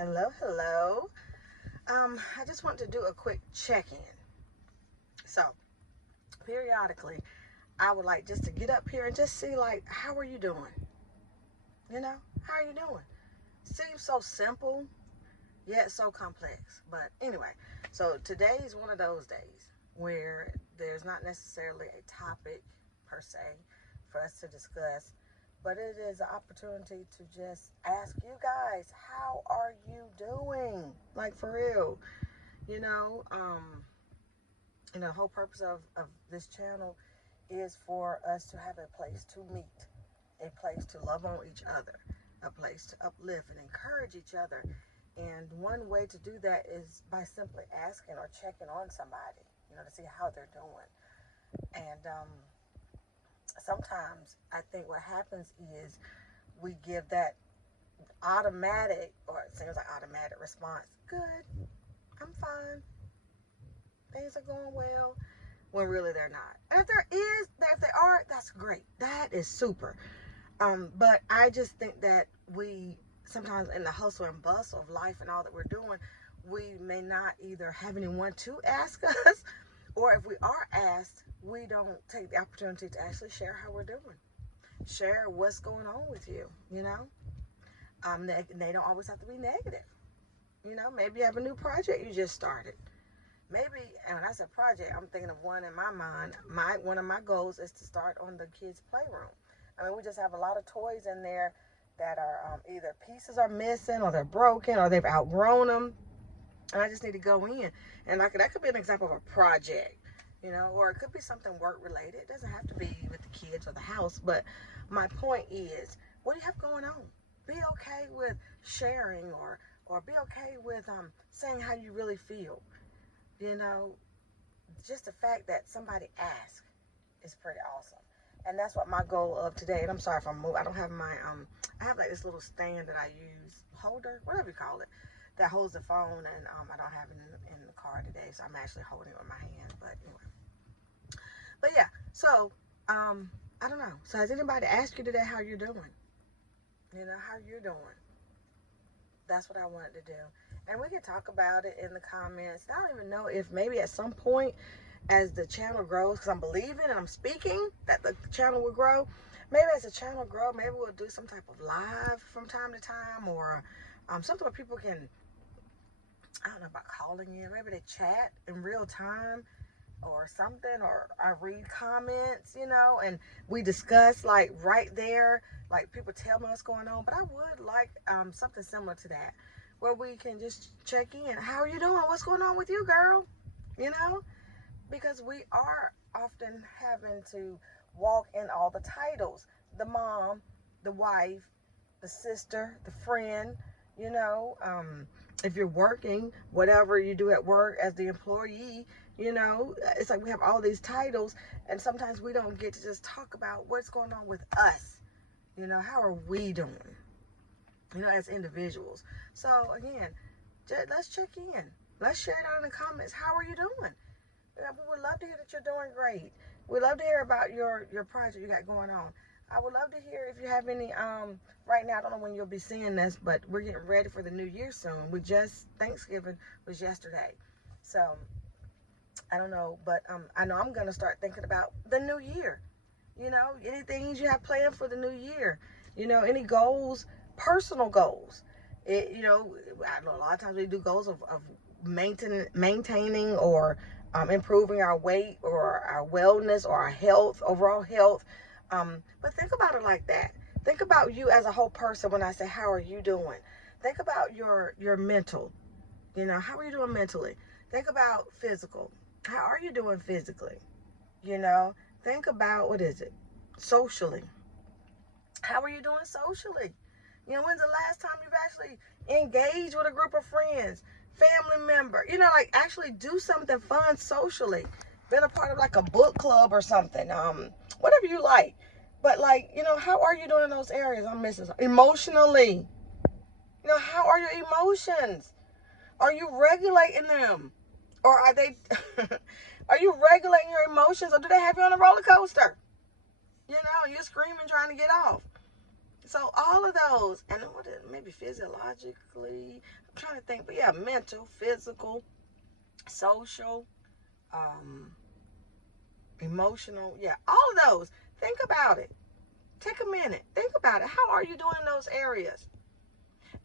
Hello, hello. I just want to do a quick check-in. So, periodically, I would like just to get up here and just see, like, how are you doing? How are you doing? Seems so simple, yet so complex. But anyway, so today is one of those days where there's not necessarily a topic per se for us to discuss, but it is an opportunity to just ask you guys, how are you doing? Like, for real. You know, um, the whole purpose of this channel is for us to have a place to meet, a place to love on each other, a place to uplift and encourage each other. And one way to do that is by simply asking or checking on somebody, to see how they're doing. And sometimes I think what happens is we give that automatic, or it seems like automatic response, good, I'm fine, things are going well, when really they're not. And if they are, that's great. That is super. But I just think that we sometimes, in the hustle and bustle of life and all that we're doing, we may not either have anyone to ask us, or if we are asked, we don't take the opportunity to actually share how we're doing, share what's going on with you. They don't always have to be negative. Maybe you have a new project you just started. Maybe, and when I said project, I'm thinking of one in my mind. One of my goals is to start on the kids' playroom. I mean, we just have a lot of toys in there that are either pieces are missing, or they're broken, or they've outgrown them, and I just need to go in. And that could be an example of a project, or it could be something work related. It doesn't have to be with the kids or the house. But my point is, what do you have going on? Be okay with sharing, or be okay with saying how you really feel. You know, just the fact that somebody asked is pretty awesome. And that's what my goal of today. And I'm sorry if I'm moving. I don't have my I have like this little stand that I use, holder, whatever you call it, that holds the phone, and I don't have it in the car today, so I'm actually holding it with my hand. But anyway, but yeah. So I don't know. So has anybody asked you today how you're doing? How you're doing. That's what I wanted to do. And we can talk about it in the comments. I don't even know if maybe at some point, as the channel grows, because I'm believing and I'm speaking that the channel will grow. Maybe as the channel grows, maybe we'll do some type of live from time to time, or something where people can, I don't know about calling in, maybe they chat in real time or something, or I read comments, and we discuss like right there, like people tell me what's going on. But I would like something similar to that, where we can just check in. How are you doing? What's going on with you, girl? You know, because we are often having to walk in all the titles: the mom, the wife, the sister, the friend. You know, if you're working, whatever you do at work as the employee, it's like we have all these titles, and sometimes we don't get to just talk about what's going on with us. How are we doing? As individuals. So again, let's check in. Let's share it out in the comments. How are you doing? We would love to hear that you're doing great. We'd love to hear about your project you got going on. I would love to hear if you have any, right now, I don't know when you'll be seeing this, but we're getting ready for the new year soon. Thanksgiving was yesterday. So, I don't know, but I know I'm going to start thinking about the new year. Any things you have planned for the new year. Any goals, personal goals. I know a lot of times we do goals of maintaining or improving our weight, or our wellness, or our health, overall health. But think about it like that. Think about you as a whole person. When I say, how are you doing? Think about your mental. How are you doing mentally? Think about physical. How are you doing physically? Think about, what is it? Socially. How are you doing socially? When's the last time you've actually engaged with a group of friends, family member? Like actually do something fun socially. Been a part of like a book club or something. Whatever you like. But like, how are you doing in those areas? I'm missing something. Emotionally. How are your emotions? Are you regulating them? Or are they are you regulating your emotions, or do they have you on a roller coaster? You're screaming trying to get off. So all of those, and what maybe physiologically, I'm trying to think, but yeah, mental, physical, social, um, emotional, yeah, all of those. Think about it. Take a minute. Think about it. How are you doing in those areas?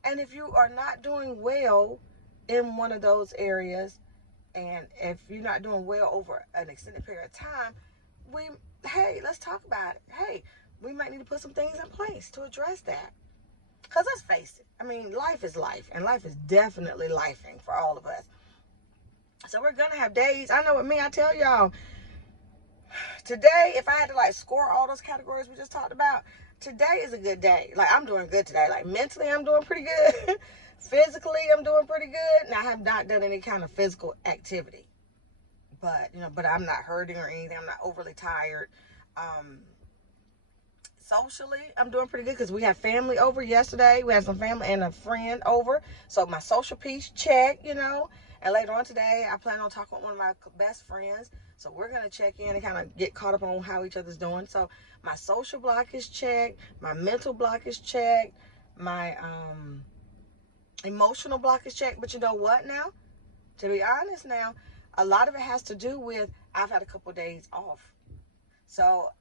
And if you are not doing well in one of those areas, and if you're not doing well over an extended period of time, hey, let's talk about it. Hey, we might need to put some things in place to address that. Because let's face it, I mean, life is life, and life is definitely lifing for all of us. So we're going to have days. I know with me, I tell y'all, today, if I had to like score all those categories we just talked about, today is a good day. Like, I'm doing good today. Like, mentally, I'm doing pretty good. Physically, I'm doing pretty good. Now, I have not done any kind of physical activity. But, but I'm not hurting or anything. I'm not overly tired. Socially, I'm doing pretty good because we had family over yesterday. We had some family and a friend over. So my social piece, check, And later on today, I plan on talking with one of my best friends. So we're going to check in and kind of get caught up on how each other's doing. So my social block is checked. My mental block is checked. My emotional block is checked. But you know what now? To be honest now, a lot of it has to do with I've had a couple of days off. So,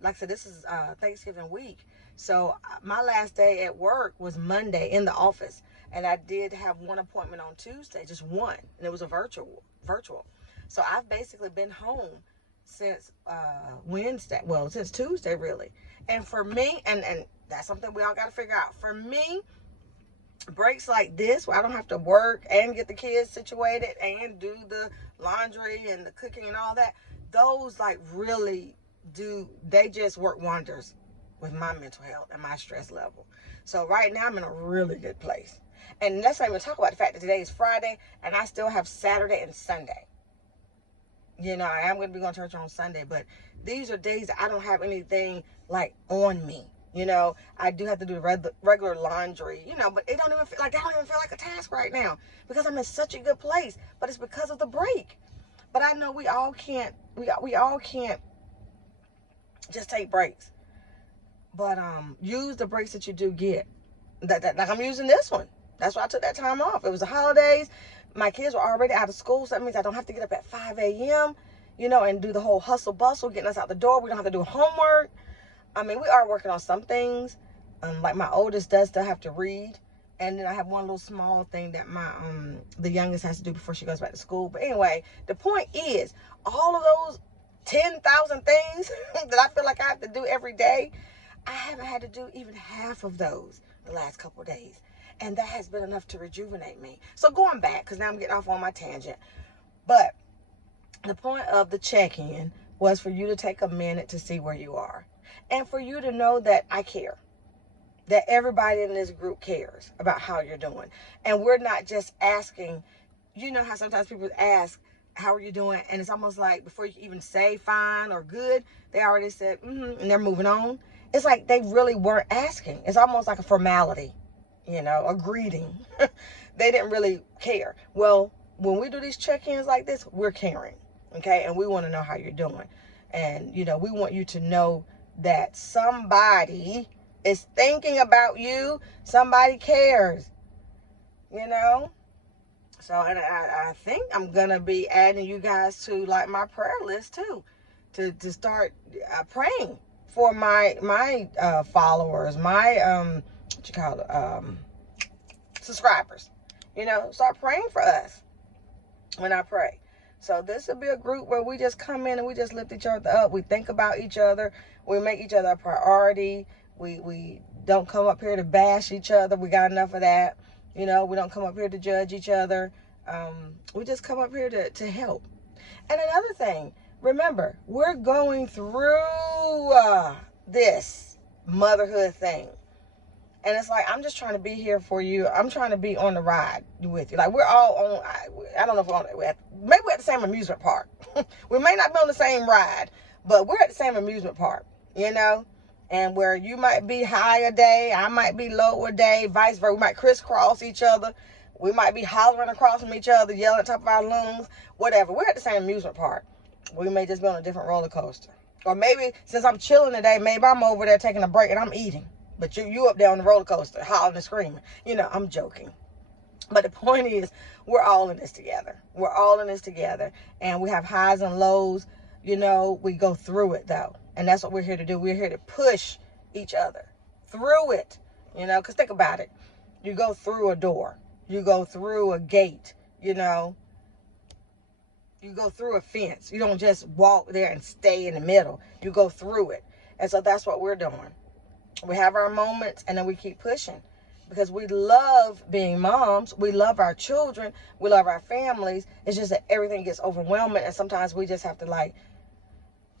like I said, this is Thanksgiving week. So my last day at work was Monday in the office. And I did have one appointment on Tuesday, just one. And it was a virtual. So I've basically been home since Wednesday. Well, since Tuesday, really. And for me, and that's something we all got to figure out. For me, breaks like this where I don't have to work and get the kids situated and do the laundry and the cooking and all that, those like really they just work wonders with my mental health and my stress level. So right now I'm in a really good place. And let's not even talk about the fact that today is Friday and I still have Saturday and Sunday. I am going to be going to church on Sunday, but these are days that I don't have anything like on me. I do have to do regular laundry, but I don't even feel like a task right now because I'm in such a good place. But it's because of the break. But I know we all can't just take breaks. But use the breaks that you do get. That like I'm using this one. That's why I took that time off. It was the holidays. My kids were already out of school, so that means I don't have to get up at 5 a.m., and do the whole hustle bustle, getting us out the door. We don't have to do homework. I mean, we are working on some things. Like my oldest does still have to read. And then I have one little small thing that my the youngest has to do before she goes back to school. But anyway, the point is, all of those 10,000 things that I feel like I have to do every day, I haven't had to do even half of those the last couple of days. And that has been enough to rejuvenate me. So going back, because now I'm getting off on my tangent. But the point of the check-in was for you to take a minute to see where you are. And for you to know that I care. That everybody in this group cares about how you're doing. And we're not just asking, how sometimes people ask, how are you doing? And it's almost like before you even say fine or good, they already said, and they're moving on. It's like they really weren't asking. It's almost like a formality, a greeting. They didn't really care. Well, when we do these check-ins like this, we're caring, okay? And we want to know how you're doing. And, we want you to know that somebody is thinking about you. Somebody cares, So, and I think I'm going to be adding you guys to like my prayer list too, to start praying for my followers, my, subscribers, start praying for us when I pray. So this will be a group where we just come in and we just lift each other up. We think about each other. We make each other a priority. We don't come up here to bash each other. We got enough of that. We don't come up here to judge each other. We just come up here to help. And another thing, remember, we're going through this motherhood thing. And it's like, I'm just trying to be here for you. I'm trying to be on the ride with you. Like, we're all on, I don't know if maybe we're at the same amusement park. We may not be on the same ride, but we're at the same amusement park, And where you might be high a day, I might be low a day, vice versa. We might crisscross each other. We might be hollering across from each other, yelling at the top of our lungs, whatever. We're at the same amusement park. We may just be on a different roller coaster. Or maybe, since I'm chilling today, maybe I'm over there taking a break and I'm eating. But you up there on the roller coaster, hollering and screaming. I'm joking. But the point is, we're all in this together. We're all in this together. And we have highs and lows. We go through it, though. And that's what we're here to do. We're here to push each other through it. Because think about it. You go through a door. You go through a gate. You go through a fence. You don't just walk there and stay in the middle. You go through it. And so that's what we're doing. We have our moments, and then we keep pushing. Because we love being moms. We love our children. We love our families. It's just that everything gets overwhelming, and sometimes we just have to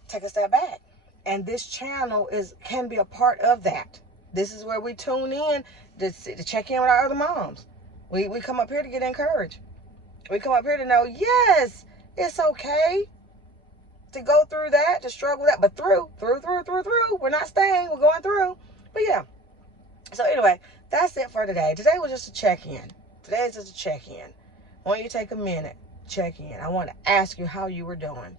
take a step back. And this channel can be a part of that. This is where we tune in to check in with our other moms. We come up here to get encouraged. We come up here to know, yes, it's okay to go through that, to struggle with that, but through. We're not staying. We're going through. But yeah. So anyway, that's it for today. Today was just a check-in. Today is just a check-in. I want you to take a minute, check in. I want to ask you how you were doing.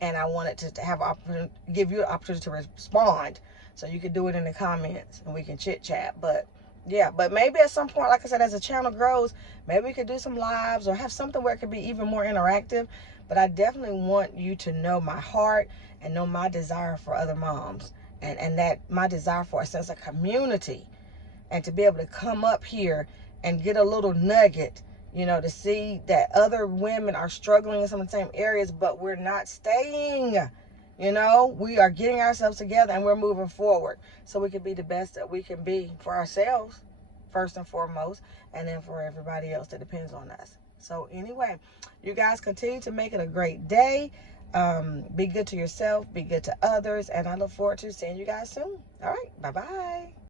And I wanted to give you an opportunity to respond. So you can do it in the comments and we can chit-chat. But yeah, but maybe at some point, like I said, as the channel grows, maybe we could do some lives or have something where it could be even more interactive. But I definitely want you to know my heart and know my desire for other moms. And that my desire for a sense of community, and to be able to come up here and get a little nugget, to see that other women are struggling in some of the same areas, but we're not staying. We are getting ourselves together and we're moving forward so we can be the best that we can be for ourselves, first and foremost, and then for everybody else that depends on us. So anyway, you guys continue to make it a great day. Be good to yourself, be good to others, and I look forward to seeing you guys soon. All right, bye-bye.